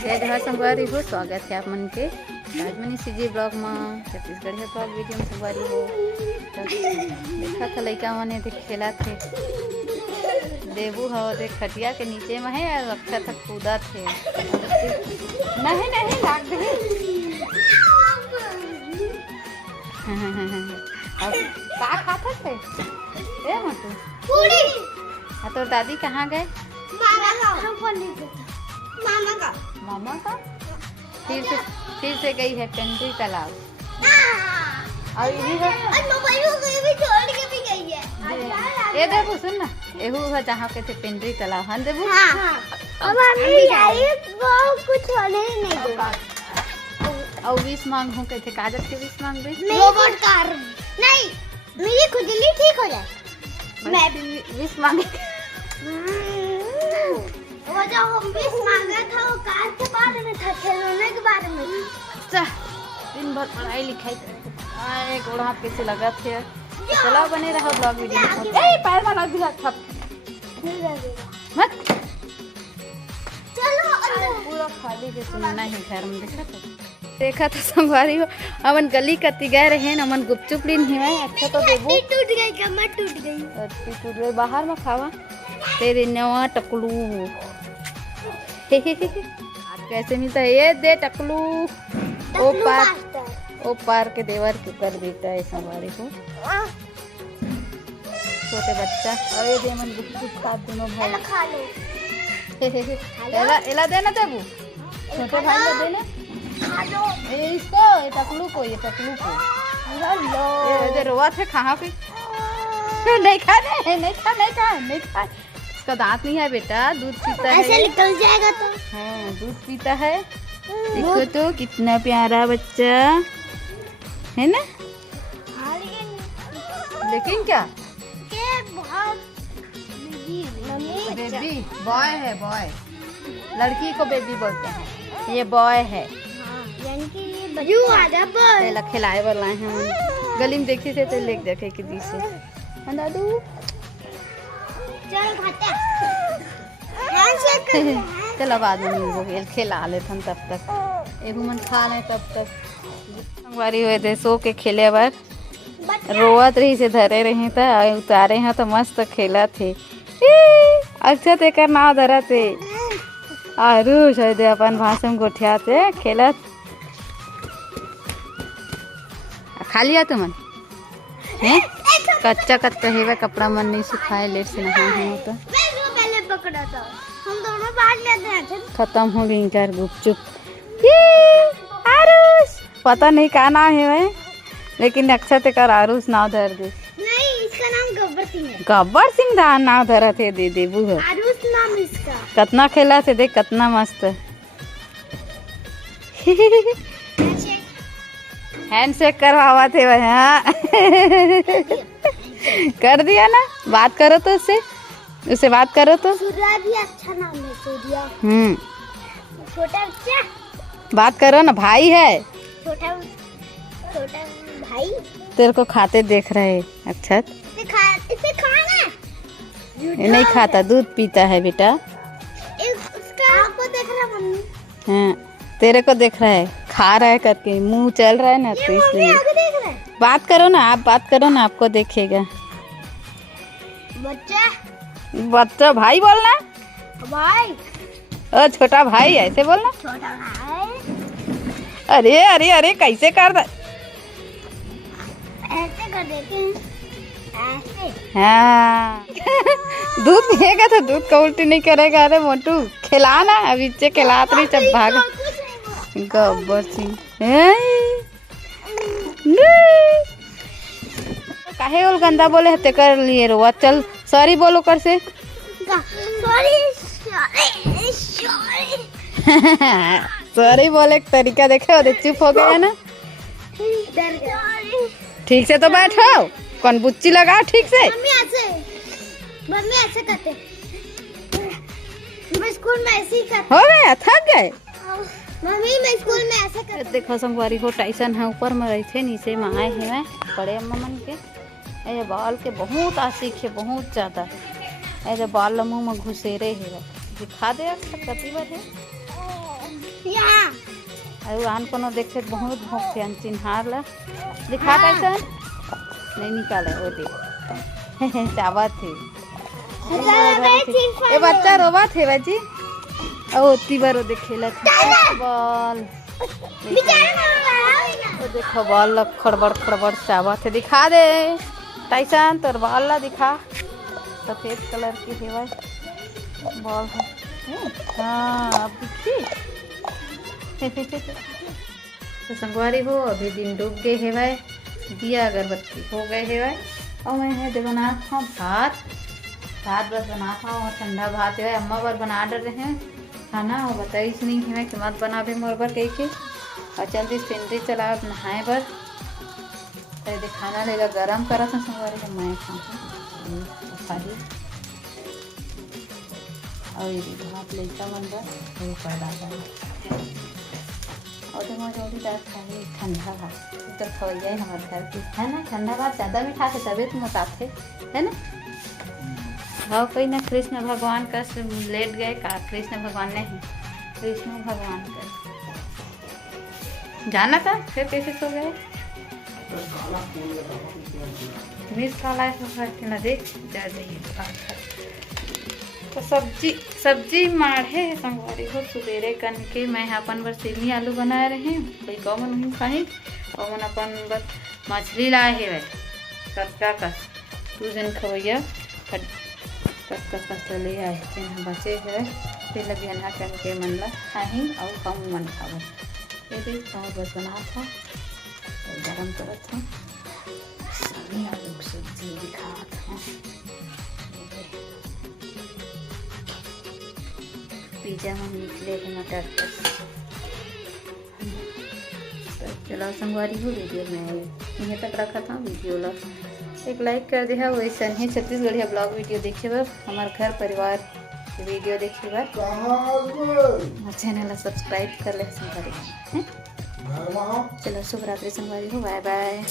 जय जवाहर संगवारी हो। स्वागत है आप मन के राजमनी सीजी ब्लॉग में। छत्तीसगढ़ी ब्लॉग वीडियो में संगवारी हो। देखा था लड़का मैंने खेला थे देवू हो देख खटिया के नीचे में है और रखा था कूदा थे। नहीं नहीं लाग दे। अब का खाता थे ए मोटू पूरी। तो दादी कहाँ गए? मामा का फिर से गई है पेंड्री तालाब। और ये देखो सुन ना एहू है जहाँ के थे पेंड्री तालाब। हाँ देबू कुछ होने नहीं देगा। और 20 मांग हो के थे कागज के 20 मांग दे रोबोट कार नहीं मेरी खुजली ठीक हो जाए। मैं भी 20 मांगे। वो जो हम 20 मांगा था वो कार के बारे में था, खिलौने के बारे में। दिन भर पढ़ाई लिखाई आए गोड़ हाथ कैसे लगा थे। चला बने रहो ब्लॉग वीडियो में। ए पैर में लग गया थप मत चलो अंदर पूरा खाली के सुनना है घर में। देखा था संगवारी हो अमन गली कति गए रहे न अमन गुपचुप लीन है। अच्छा तो देबू टूट गई कमर टूट गई। टूट गई बाहर में खावा तेरे नवा टकलू। आज कैसे मिलता है ये दे टकलू। ओ पार के देवर के कर देता है संगवारी को छोटे बच्चा। और ये दे मन गुपचुप खा दोनों भाई खा लो। एला देना देबू छोटे भाई को देना ये इसको ये टकलू को ये रोआ थे कहाँ पे। नहीं खाने नहीं खा इसका दांत नहीं है बेटा। दूध पीता है ऐसे निकल जाएगा तो। हाँ दूध पीता है। देखो तो कितना प्यारा बच्चा है ना। लेकिन क्या बेबी बॉय है बॉय। लड़की को बेबी बोलते हैं ये बॉय है। खिलाए वाला है गली में देखी थे तो लेक देखे कि दी से दादू चलो बाद में खिला लेते हम तब तक एगो मन खा लें तब तक। संगवारी हुए थे सो के खेले बार रोवत रही से धरे रही था उतारे हैं तो मस्त खेला थे। अच्छा ते नाव धरा थे आरू शायद अपन भाषण गोठिया थे खेला खा लिया तुमन हैं। कच्चा हेवा कपड़ा मन नहीं सुखाए लेट से नहा हो तो पकड़ा था हम दोनों बाहर लेते हैं। खत्म हो गई कर गुपचुप। आरुष पता नहीं का नाम है वह लेकिन अच्छा ते कर आरुष नाव धर दे। नहीं इसका नाम गब्बर सिंह है। गब्बर सिंह दा नाव धरा थे दे देबू है आरुष नाम इसका। कितना खेला थे देख कितना मस्त हैंडशेक करवावा थे वह। हाँ कर दिया ना। बात करो तो उससे बात करो तो। सूर्या भी अच्छा नाम है सूर्या। छोटा बच्चा बात करो ना भाई है छोटा भाई तेरे को खाते देख रहे। अच्छा इसे खाना ये नहीं खाता दूध पीता है बेटा। उसका आपको देख रहा मम्मी। हाँ तेरे को देख रहा है खा रहा है करके मुंह चल रहा है ना तो इसलिए बात करो ना। आप बात करो ना आपको देखेगा। बच्चा भाई बोलना भाई ओ छोटा भाई ऐसे बोलना। छोटा भाई अरे अरे अरे कैसे कर रहा ऐसे कर देते हैं ऐसे। हाँ दूध पिएगा तो दूध का उल्टी नहीं करेगा। अरे मोटू खिलाना अभी से खिलात रही सब भाग गब्बर सिंह काहे ओल गंदा बोले हते कर लिए रोआ। चल सॉरी बोलो कर से सॉरी बोले तरीका देखे और चुप हो गया ना। ठीक से तो बैठो कौन बुच्ची लगाओ ठीक से। मम्मी ऐसे करते मैं स्कूल में ऐसे ही करते। हो गया थक गए मम्मी मैं स्कूल में ऐसे करते। देखो संगवारी हो टाइसन है ऊपर में रही थे नीचे में आए हैं मैं बड़े अम्मा मन के। ये बाल के बहुत आशिक है बहुत ज़्यादा। ऐसे बाल मुँह में घुसेरे है दिखा दे कति बार है यहाँ अरे आन कोनो देखे बहुत भूख थे चिन्हार ला दिखा कैसन नहीं निकाले वो देख चावा थे ए बच्चा रोवा थे बाजी ओ तीबारो देखेला बॉल वो देखो बॉल खड़बड़ खड़बड़ चावा थे दिखा दे टाइसन तोर बॉल ला दिखा सफेद कलर की है बॉल है हाँ अब दिखी तो संगवारी हो अभी दिन डूब गए है भाई दिया अगरबत्ती हो गए है भाई और मैं है दे बना था भात बस बना था और ठंडा भात है अम्मा बार बना डर रहे हैं खाना और बताई नहीं है कि मत बना भी मोर बर कही के और जल्दी सिंदरी चला नहाए बर अरे खाना लेगा गरम करा था संगवारी का मैं खाऊँ और ये भात लेता मन बर वो पैदा और जल्दी खाई ठंडा भात तो खवैया हमारे घर की है ना ठंडा भात ज़्यादा मीठा से तबियत मोटाते है ना भाव कोई ना कृष्ण भगवान का लेट गए का कृष्ण भगवान नहीं कृष्ण भगवान का जाना था फिर कैसे सो गए मिर्च काला ना देख जा जाइए तो सब्जी माढ़े संगवारी हो सुबेरे कन के मैं अपन बर सिमी आलू बना रहे हैं कोई कौन नहीं खाई और मन अपन बर मछली लाए है वे कस तू जन खवैया कस ले आए थे बचे है फिर लगे ना कन के मन ला खाही और कम मन खावा ये भी बस बना था गरम करत था समी आलू की सब्जी दिखा था पिज्जा में निकले मटर चलो संगवारी हो वीडियो में यहीं तक रखा था वीडियो ला एक लाइक कर दिया वैसे ही छत्तीसगढ़िया ब्लॉग वीडियो देखे बर हमारे घर परिवार के वीडियो देखे बर चैनल सब्सक्राइब कर ले संगवारी चलो शुभ रात्रि संगवारी हो बाय बाय।